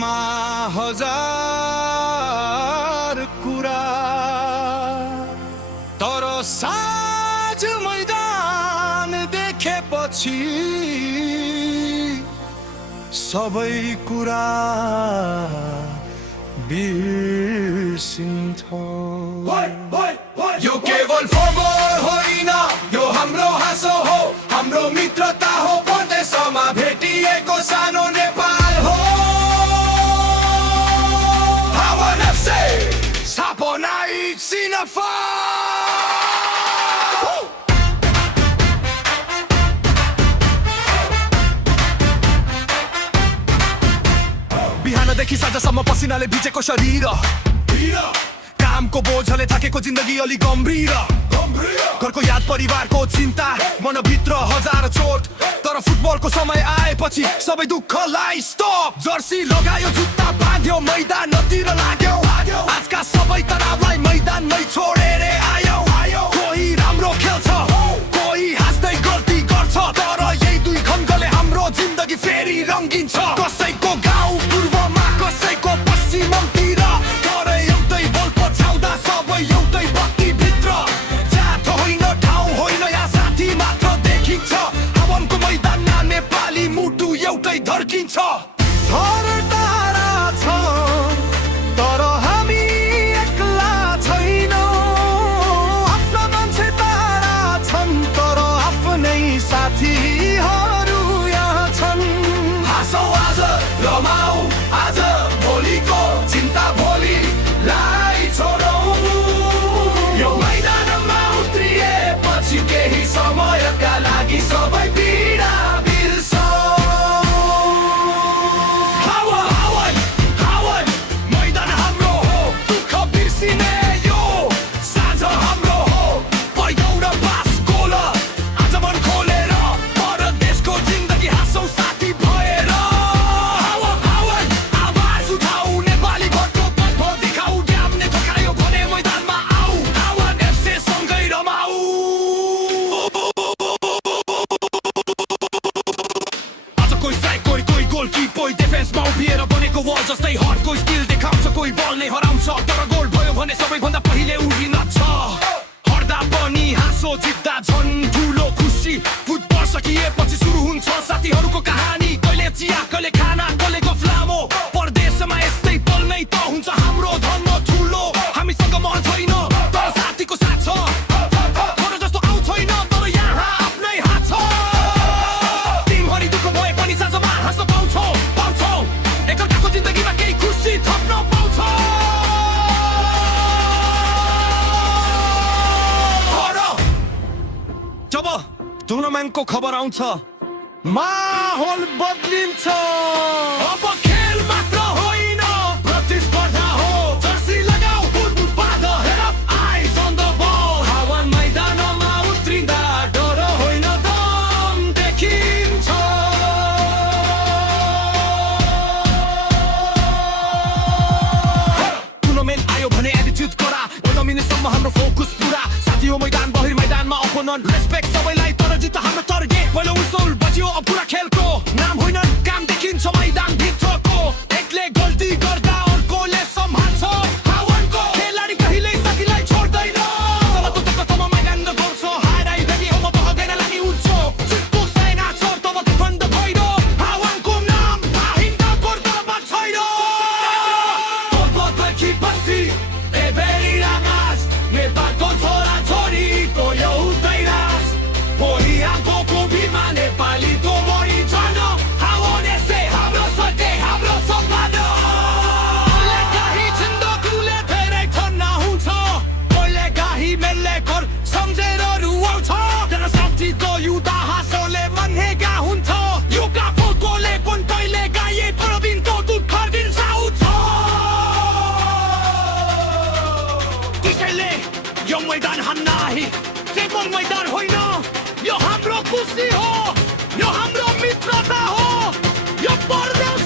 मनमा हजार कुरा तर साँझ मैदान देखेपछि सबै कुरा बिर्सिन्छ। यो केवल फुटबल होइन, यो हाम्रो हाँसो हो, हाम्रो मित्रता हो, परदेशमा भेटिएको सानो नेपाल हो। Hawan FC, Saponai Sinafa। बिहानदेखि साँझसम्म पसिनाले भिजेको शरीर, कामको बोझले थाकेको जिन्दगी अलि गम्भीर, घरको याद परिवारको चिन्ता, मनभित्र हजार चोट, तर फुटबलको समय आएपछि सबै दुःखलाई स्टप। जर्सी लगायो, जुत्ता बाँध्यो, मैदानतिर लाग्यो, आजका सबै तनावलाई मैदानमै छोडेर आयो। कोही राम्रो खेल्छ, कोही हाँस्दै गल्ती गर्छ, तर यही दुई खण्डले हाम्रो जिन्दगी फेरि रङ्गिन्छ। कसैको गाउँ पूर्वमा, कसैको पश्चिमतिर, तर एउटै बल पछाउँदा सबै एउटै बत्ती भित्र। जात होइन, ठाउँ होइन, यहाँ साथी मात्र देखिन्छ। हावनको मैदानमा नेपाली मुटु एउटै धर्किन्छ। घर टाढा छ तर हामी एक्ला छैनौँ, आफ्ना मान्छे टाढा छन् तर आफ्नै साथीहरू यहाँ छन्। हाँसौँ आज, रमाऊ आज, भोलिको चिन्ता भोलिलाई छोडौँ। यो मैदानमा उत्रिएपछि केही समयका लागि सबै पीडा बिर्सौँ। हावन, हावन, मैदान हाम्रो हो, दुःख बिर्सिने यो साँझ हाम्रो हो। पहिलो र पास गोल आज मन खोलेर, परदेशको जिन्दगी हाँसौँ साथी भएर। हावन, हावन, आवाज उठाऊ, नेपाली घरको बन्ध देखाऊ, ड्याम्ने ठोकायो भने मैदानमा आऊ। हावन एफसी सँगै रमाऊ। आज कोही स्ट्राइक, कोही गोलकिपर, डिफेन्समा उभिएर बनेको वल जस्तै हरको स्किल देखाउँछ, कोही बल नै हराउँछ, तर गोल भयो भने सबैभन्दा पहिले उभिन्छ। हर्दा पनि हाँसो, जित्दा झन् ठुलो खुसी। फुटबल सकिएपछि सुरु हुन्छ साथीहरूको कहानी, कहिले चिया, कहिले खाना, कहिलेको फ्लामो। परदेशमा यस्तै पल नै त हुन्छ हाम्रो धर्म ठुलो। हामीसँग मन छैन तर साथीको साथ छ, घर जस्तो आउँछ छैन तर यहाँ आफ्नै हात छ। दिनभरि दुःख भए पनि साँझमा हाँस्न पाउँछौँ, एकअर्काको जिन्दगीमा केही खुसी थप्न पाउँछौँ। जब टुर्नामेन्टको खबर आउँछ, माहौल बदलिन्छ। अब खेल मात्र होइन, प्रतिस्पर्धा हो। जर्सी लगाऊ, बुट बाँध, हेड अप, आइज अन द बल। हावन मैदानमा उत्रिँदा डर होइन, दम देखिन्छ। टुर्नामेन्ट आयो भने एटिट्युड करा, 15 मिनेटसम्म हाम्रो फोकस पुरा। साथी हो मैदान बहिर, मैदानमा अपोनेन्ट, रेस्पेक्ट सबैलाई, तर जित हाम्रो टार्गेट। पहिलो विसल बज्यो, अब पुरा खेलको नाम होइन, काम देखिन्छ मैदान भित्रको। एकले गल्ती गर्दा अर्कोले सम्हाल्छ, हावनको खेलाडी कहिल्यै साथीलाई छोड्दैन। तब मैदान गर्छ, हाराइ भने अब बहदैन लागि उठ्छ। जितको सेना छ तब बन्द भइर, हावनको नाम भाइन्द पर्दामा छैन। तबदेखि एबेरी रागास, नेपालको छोरा छोरीको एउटै रास। भोलि आगोको बिमा नेपालीको मरि जान, हावन एफसी हाम्रो सत्य, हाम्रो सपना। कहिलेकाहीँ जिन्दगीले धेरै ठन्ना हुन्छ, कहिलेकाहीँ मेलले घर सम्झेर रुवाउँछ, तर साथीको युद्ध हाँसोले मन्हेगा हुन्छ। युगा फुटबलले पनि कहिले गाए प्रवीणको दुःख बिर्साउँछ। त्यसैले यो मैदान हान्नाही केवल मैदान होइन, यो हाम्रो खुसी हो, यो हाम्रो मित्रता हो, यो परदेश